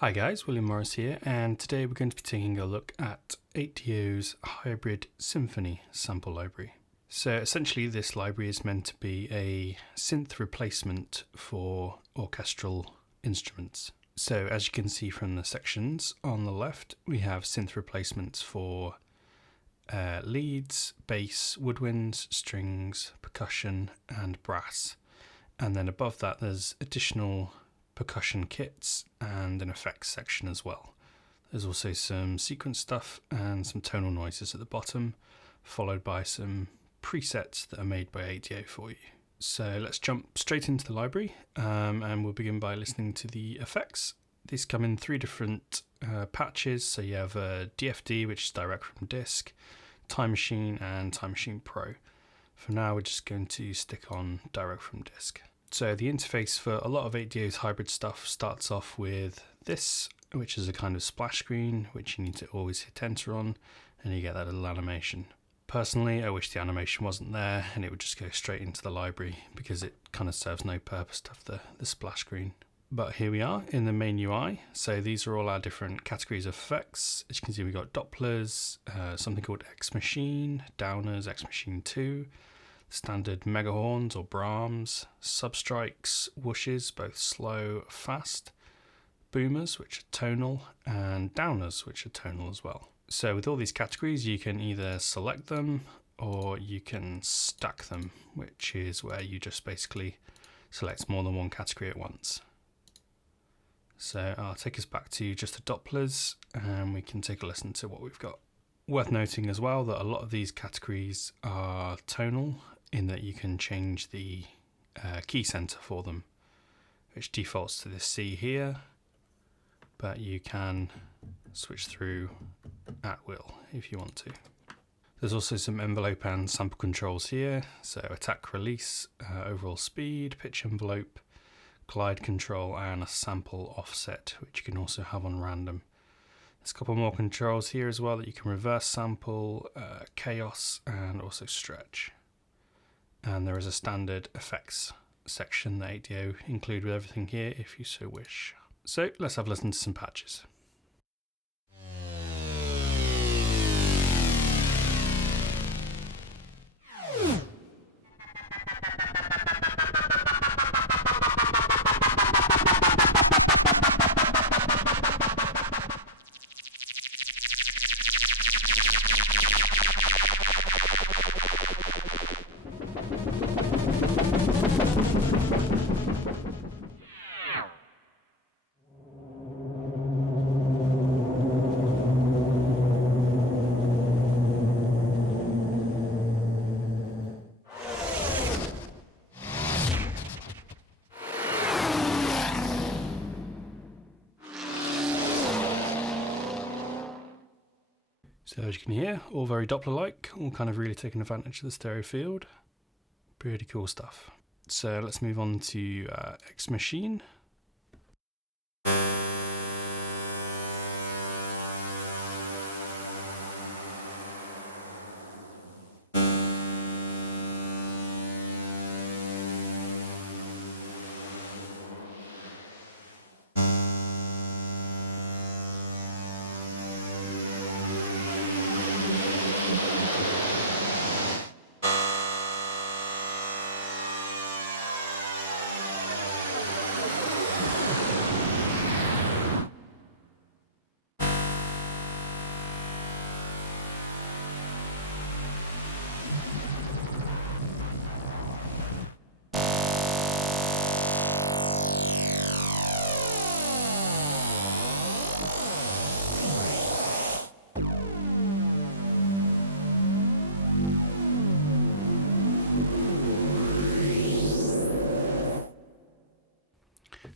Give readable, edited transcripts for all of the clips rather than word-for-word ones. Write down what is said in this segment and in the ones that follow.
Hi guys, William Morris here, and today we're going to be taking a look at 8Dio's Hybrid Synphony sample library. So essentially this library is meant to be a synth replacement for orchestral instruments. So as you can see from the sections on the left, we have synth replacements for leads, bass, woodwinds, strings, percussion, and brass. And then above that there's additional percussion kits and an effects section as well. There's also some sequence stuff and some tonal noises at the bottom, followed by some presets that are made by 8Dio for you. So let's jump straight into the library and we'll begin by listening to the effects. These come in three different patches. So you have DFD, which is direct from disk, Time Machine, and Time Machine Pro. For now, we're just going to stick on direct from disk. So the interface for a lot of 8Dio's hybrid stuff starts off with this, which is a kind of splash screen, which you need to always hit enter on, and you get that little animation. Personally, I wish the animation wasn't there and it would just go straight into the library because it kind of serves no purpose to have the splash screen. But here we are in the main UI. So these are all our different categories of effects. As you can see, we've got Dopplers, something called X Machine, Downers, X Machine 2, standard mega horns or Brahms, substrikes, whooshes, both slow, fast, boomers, which are tonal, and downers, which are tonal as well. So with all these categories, you can either select them or you can stack them, which is where you just basically select more than one category at once. So I'll take us back to just the Dopplers and we can take a listen to what we've got. Worth noting as well that a lot of these categories are tonal, in that you can change the key center for them, which defaults to this C here, but you can switch through at will if you want to. There's also some envelope and sample controls here, so attack, release, overall speed, pitch envelope, glide control, and a sample offset, which you can also have on random. There's a couple more controls here as well that you can reverse sample, chaos, and also stretch. And there is a standard effects section that 8Dio include with everything here if you so wish. So let's have a listen to some patches. So as you can hear, all very Doppler-like, all kind of really taking advantage of the stereo field. Pretty cool stuff. So let's move on to X Machine.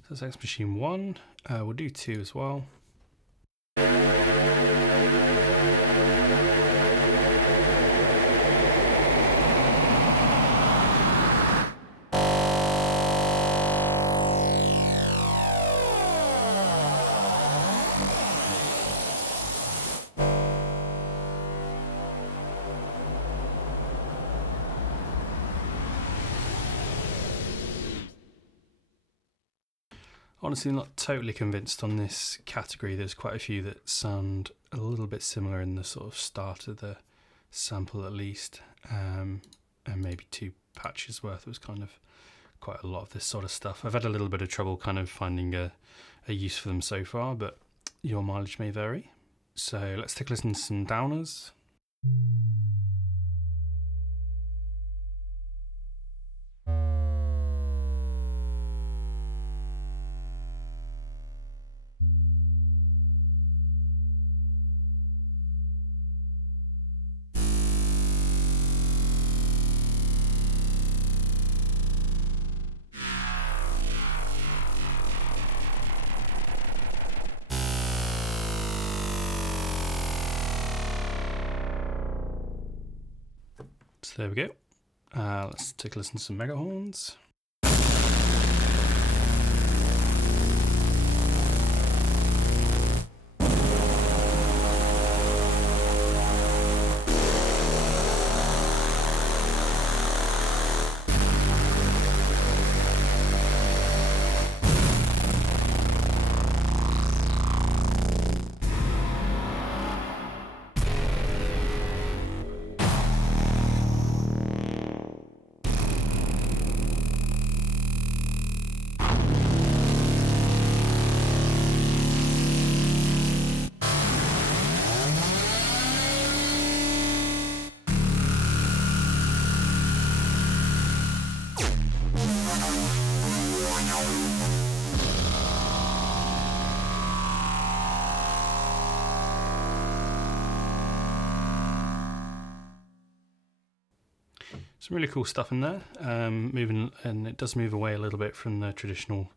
So that's X Machine 1. We'll do 2 as well. On honestly not totally convinced on this category. There's quite a few that sound a little bit similar in the sort of start of the sample at least, and maybe 2 patches worth was kind of quite a lot of this sort of stuff. I've had a little bit of trouble kind of finding a use for them so far, but your mileage may vary. So let's take a listen to some downers. So there we go. Let's take a listen to some mega horns. Some really cool stuff in there, moving, and it does move away a little bit from the traditional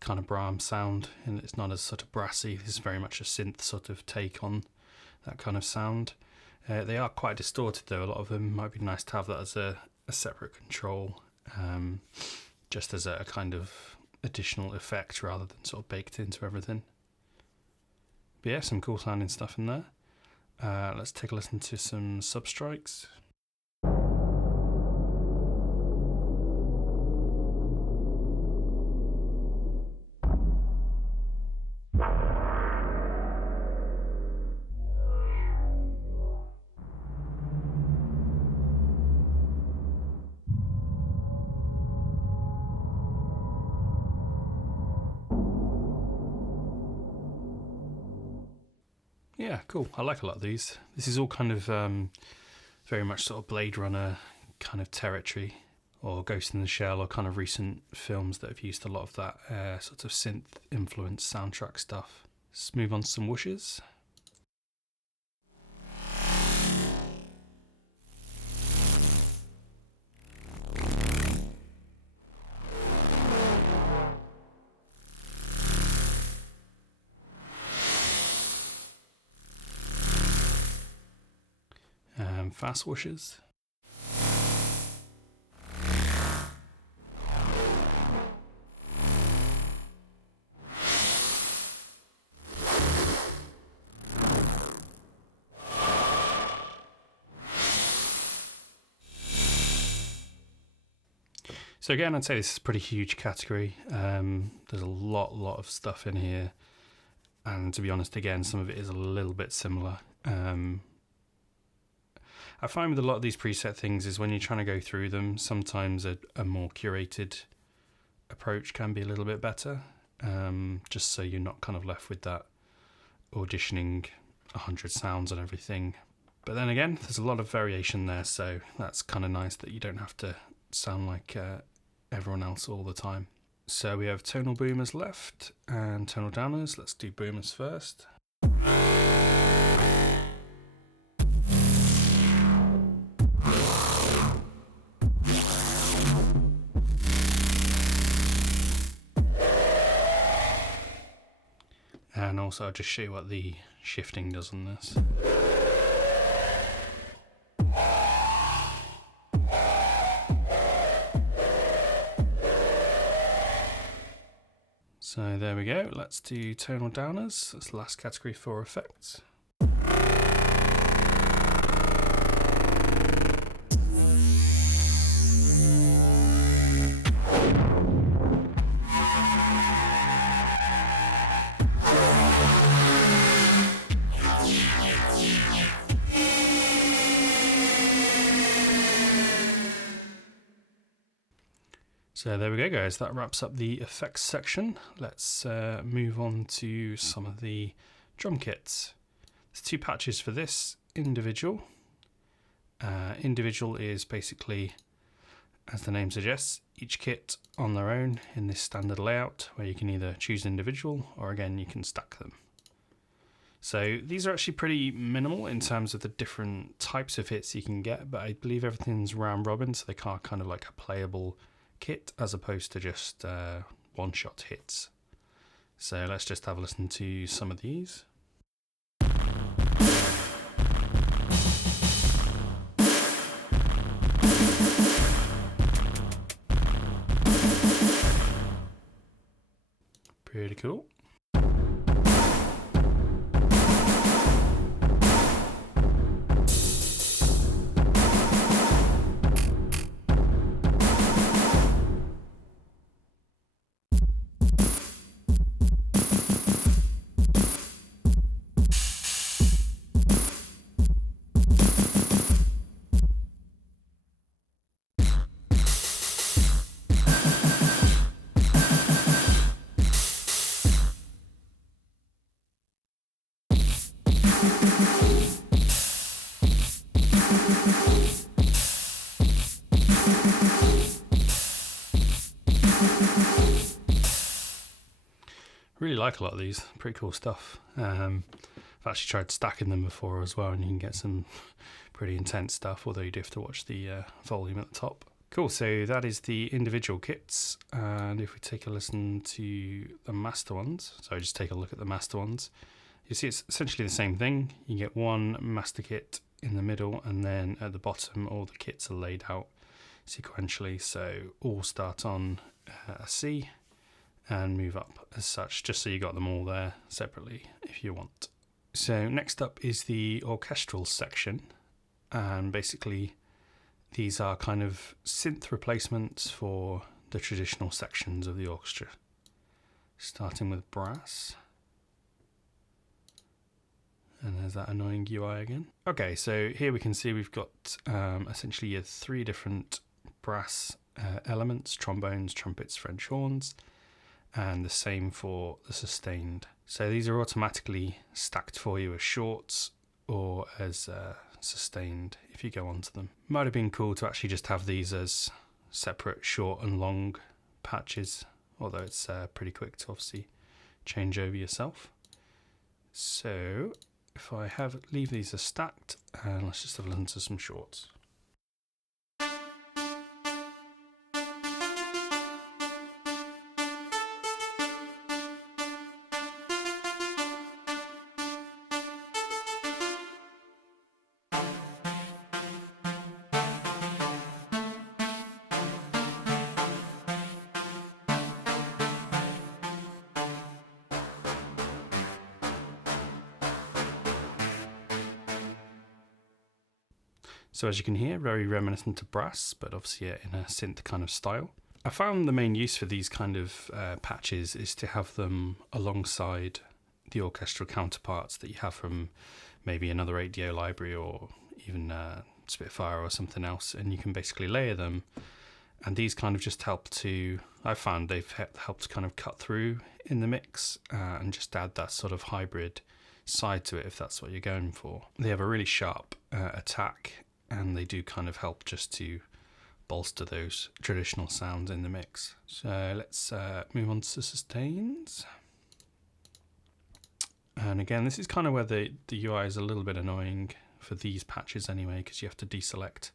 kind of Brahms sound, and it's not as sort of brassy. This is very much a synth sort of take on that kind of sound. They are quite distorted though, a lot of them. Might be nice to have that as a separate control, just as a kind of additional effect rather than sort of baked into everything. But yeah, some cool sounding stuff in there. Let's take a listen to some substrikes. Yeah, cool. I like a lot of these. This is all kind of very much sort of Blade Runner kind of territory, or Ghost in the Shell, or kind of recent films that have used a lot of that sort of synth influence soundtrack stuff. Let's move on to some whooshes. Fast whooshes. So again, I'd say this is a pretty huge category. There's a lot of stuff in here, and to be honest, again, some of it is a little bit similar. I find with a lot of these preset things is when you're trying to go through them, sometimes a more curated approach can be a little bit better, just so you're not kind of left with that auditioning 100 sounds and everything. But then again, there's a lot of variation there, so that's kind of nice that you don't have to sound like everyone else all the time. So we have tonal boomers left and tonal downers. Let's do boomers first. And also I'll just show you what the shifting does on this. So there we go, let's do tonal downers. That's the last category for effects. So there we go, guys. That wraps up the effects section. Let's move on to some of the drum kits. There's two patches for this. Individual. Individual is basically, as the name suggests, each kit on their own in this standard layout where you can either choose individual or again you can stack them. So these are actually pretty minimal in terms of the different types of hits you can get, but I believe everything's round robin, so they are kind of like a playable kit as opposed to just one-shot hits. So let's just have a listen to some of these. Pretty cool. Really like a lot of these, pretty cool stuff. I've actually tried stacking them before as well, and you can get some pretty intense stuff, although you do have to watch the volume at the top. Cool, so that is the individual kits, and if we take a listen to the master ones, so just take a look at the master ones, you see it's essentially the same thing. You get one master kit in the middle, and then at the bottom all the kits are laid out sequentially, so all start on a C and move up as such, just so you got them all there separately if you want. So next up is the orchestral section, and basically these are kind of synth replacements for the traditional sections of the orchestra, starting with brass. And there's that annoying UI again. Okay, so here we can see we've got essentially 3 different brass elements: trombones, trumpets, French horns, and the same for the sustained. So these are automatically stacked for you as shorts or as sustained if you go onto them. Might have been cool to actually just have these as separate short and long patches, although it's pretty quick to obviously change over yourself. So if I leave these as stacked, and let's just have a listen to some shorts. So as you can hear, very reminiscent to brass, but obviously in a synth kind of style. I found the main use for these kind of patches is to have them alongside the orchestral counterparts that you have from maybe another 8DO library or even Spitfire or something else, and you can basically layer them, and these kind of just help to, I found they've helped kind of cut through in the mix and just add that sort of hybrid side to it if that's what you're going for. They have a really sharp attack, and they do kind of help just to bolster those traditional sounds in the mix. So let's move on to sustains. And again, this is kind of where the UI is a little bit annoying for these patches anyway, because you have to deselect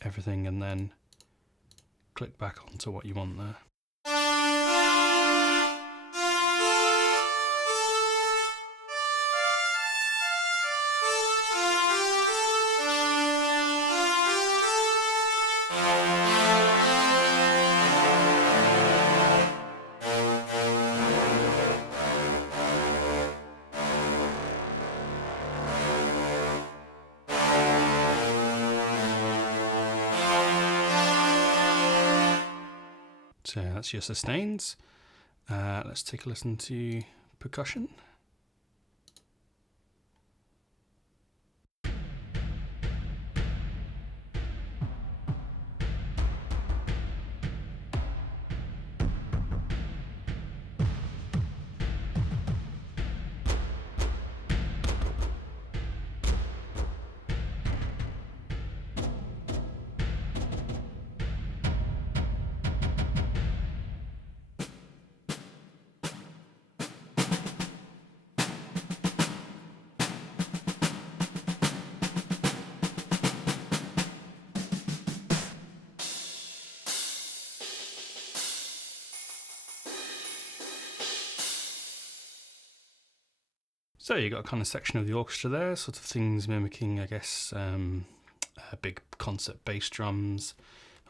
everything and then click back onto what you want there. So that's your sustains. Let's take a listen to percussion. So you got a kind of section of the orchestra there, sort of things mimicking, I guess, big concert bass drums.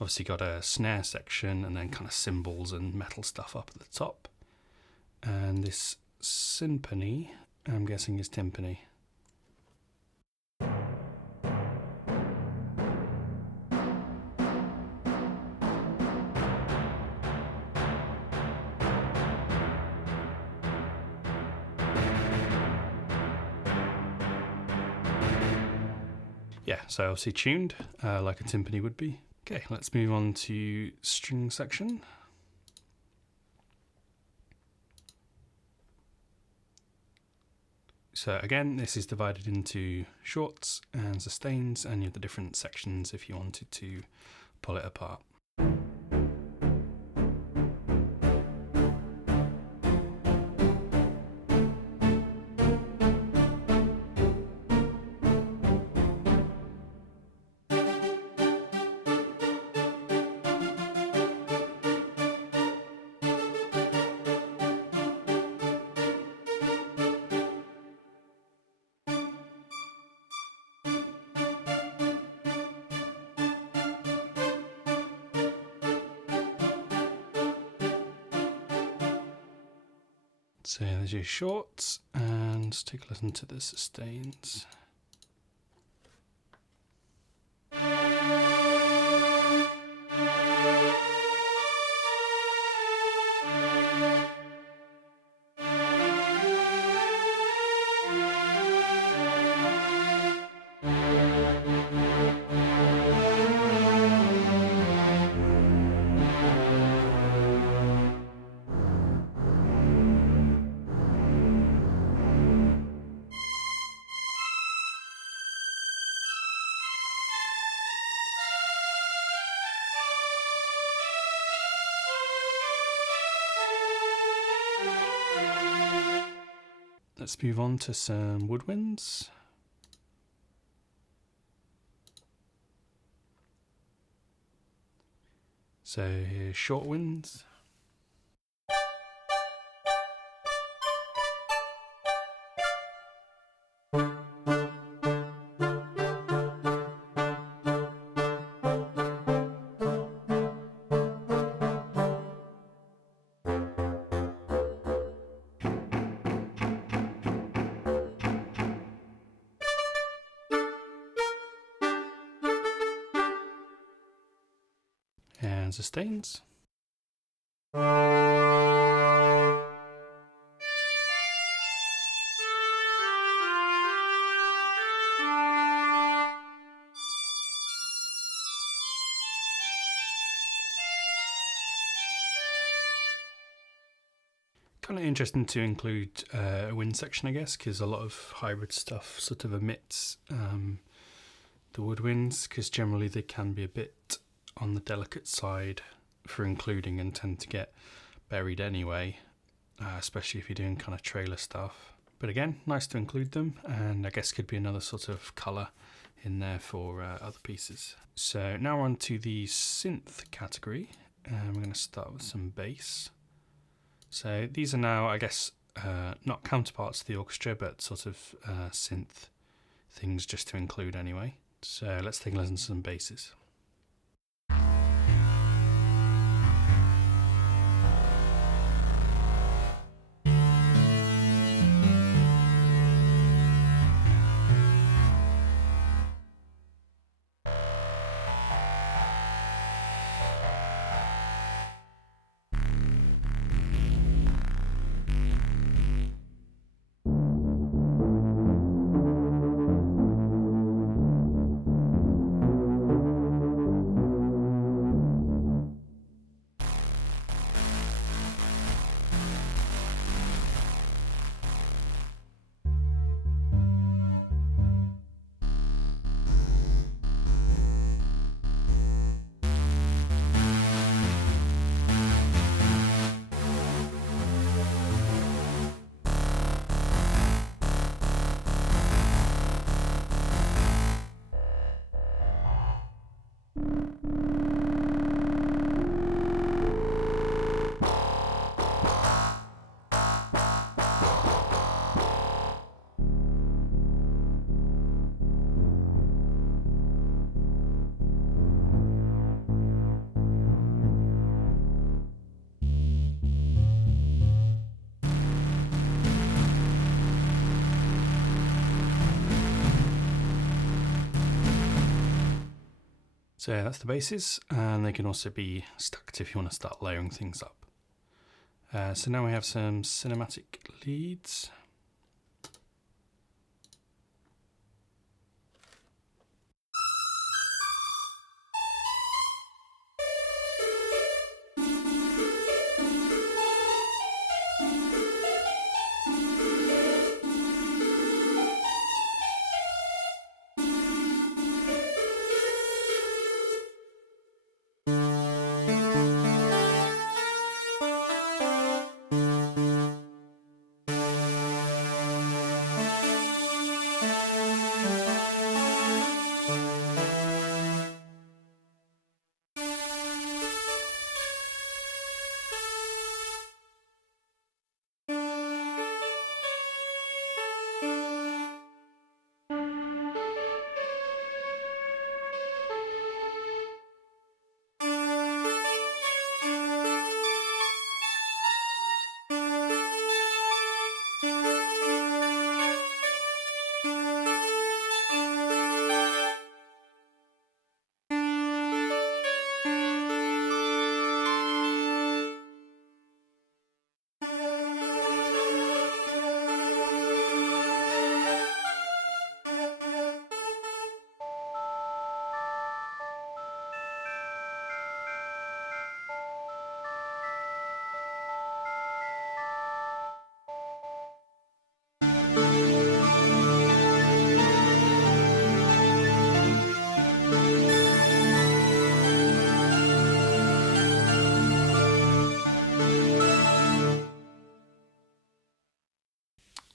Obviously got a snare section and then kind of cymbals and metal stuff up at the top. And this symphony, I'm guessing, is timpani. Yeah, so obviously tuned, like a timpani would be. Okay, let's move on to string section. So again, this is divided into shorts and sustains, and you have the different sections if you wanted to pull it apart. So there's your shorts, and let's take a listen to the sustains. Let's move on to some woodwinds. So here's short winds. And sustains. Kind of interesting to include a wind section, I guess, because a lot of hybrid stuff sort of omits the woodwinds, because generally they can be a bit on the delicate side for including and tend to get buried anyway, especially if you're doing kind of trailer stuff. But again, nice to include them, and I guess could be another sort of colour in there for other pieces. So now on to the synth category, and we're going to start with some bass. So these are now, I guess, not counterparts to the orchestra, but sort of synth things just to include anyway. So let's take a listen to some basses. So that's the bases, and they can also be stacked if you want to start layering things up. So now we have some cinematic leads.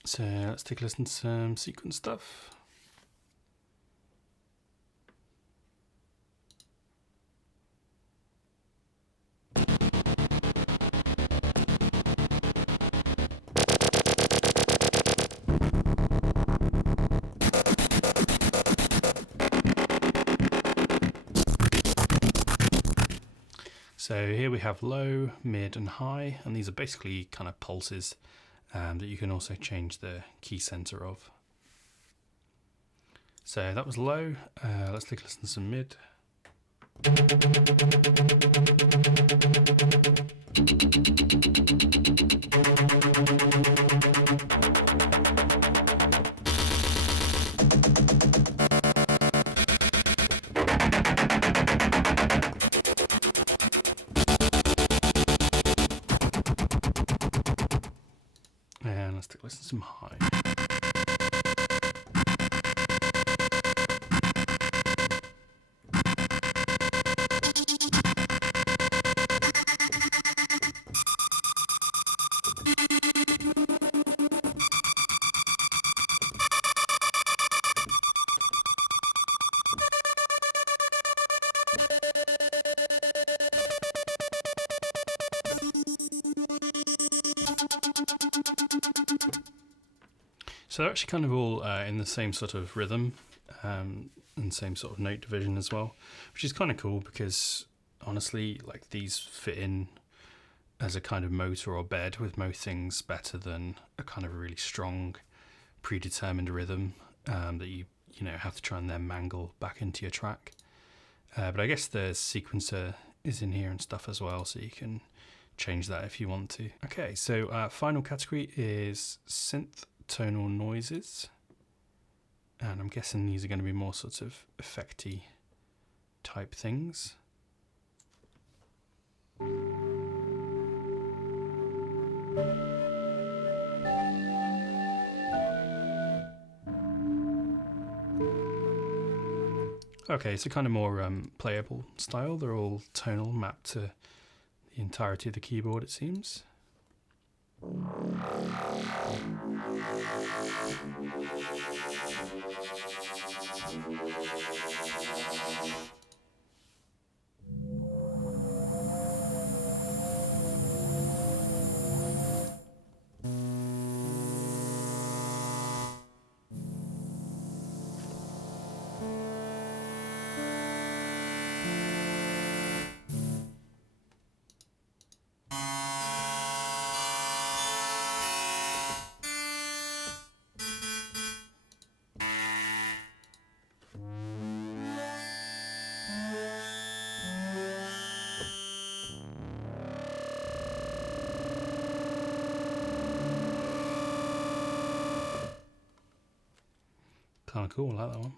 So let's take a listen to some sequence stuff. So here we have low, mid and high, and these are basically kind of pulses that you can also change the key center of. So that was low. Let's take a listen to some mid. And let's take a listen to some high. So they're actually kind of all in the same sort of rhythm and same sort of note division as well, which is kind of cool because honestly, like these fit in as a kind of motor or bed with most things better than a kind of really strong predetermined rhythm that you have to try and then mangle back into your track. But I guess the sequencer is in here and stuff as well, so you can change that if you want to. Okay, so final category is synth tonal noises, and I'm guessing these are going to be more sort of effecty type things. Okay, so kind of more playable style. They're all tonal, mapped to the entirety of the keyboard, it seems. Kind of cool, I like that one.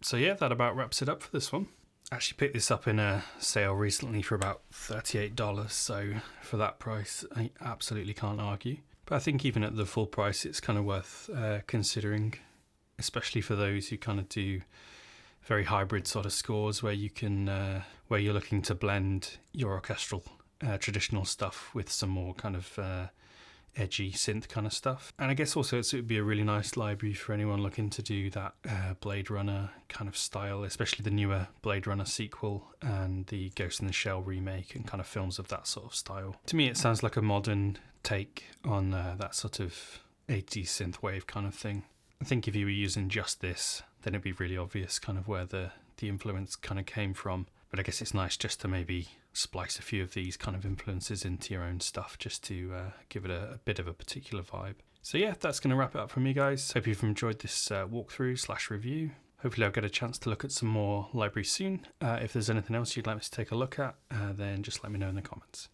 So yeah, that about wraps it up for this one. I actually picked this up in a sale recently for about $38, so for that price I absolutely can't argue. But I think even at the full price it's kind of worth considering, especially for those who kind of do very hybrid sort of scores where you can where you're looking to blend your orchestral traditional stuff with some more kind of edgy synth kind of stuff. And I guess also it would be a really nice library for anyone looking to do that Blade Runner kind of style, especially the newer Blade Runner sequel and the Ghost in the Shell remake and kind of films of that sort of style. To me it sounds like a modern take on that sort of 80s synthwave kind of thing. I think if you were using just this, then it'd be really obvious kind of where the influence kind of came from. But I guess it's nice just to maybe splice a few of these kind of influences into your own stuff just to give it a bit of a particular vibe. So yeah, that's going to wrap it up from me, guys. Hope you've enjoyed this walkthrough / review. Hopefully I'll get a chance to look at some more libraries soon. If there's anything else you'd like me to take a look at, then just let me know in the comments.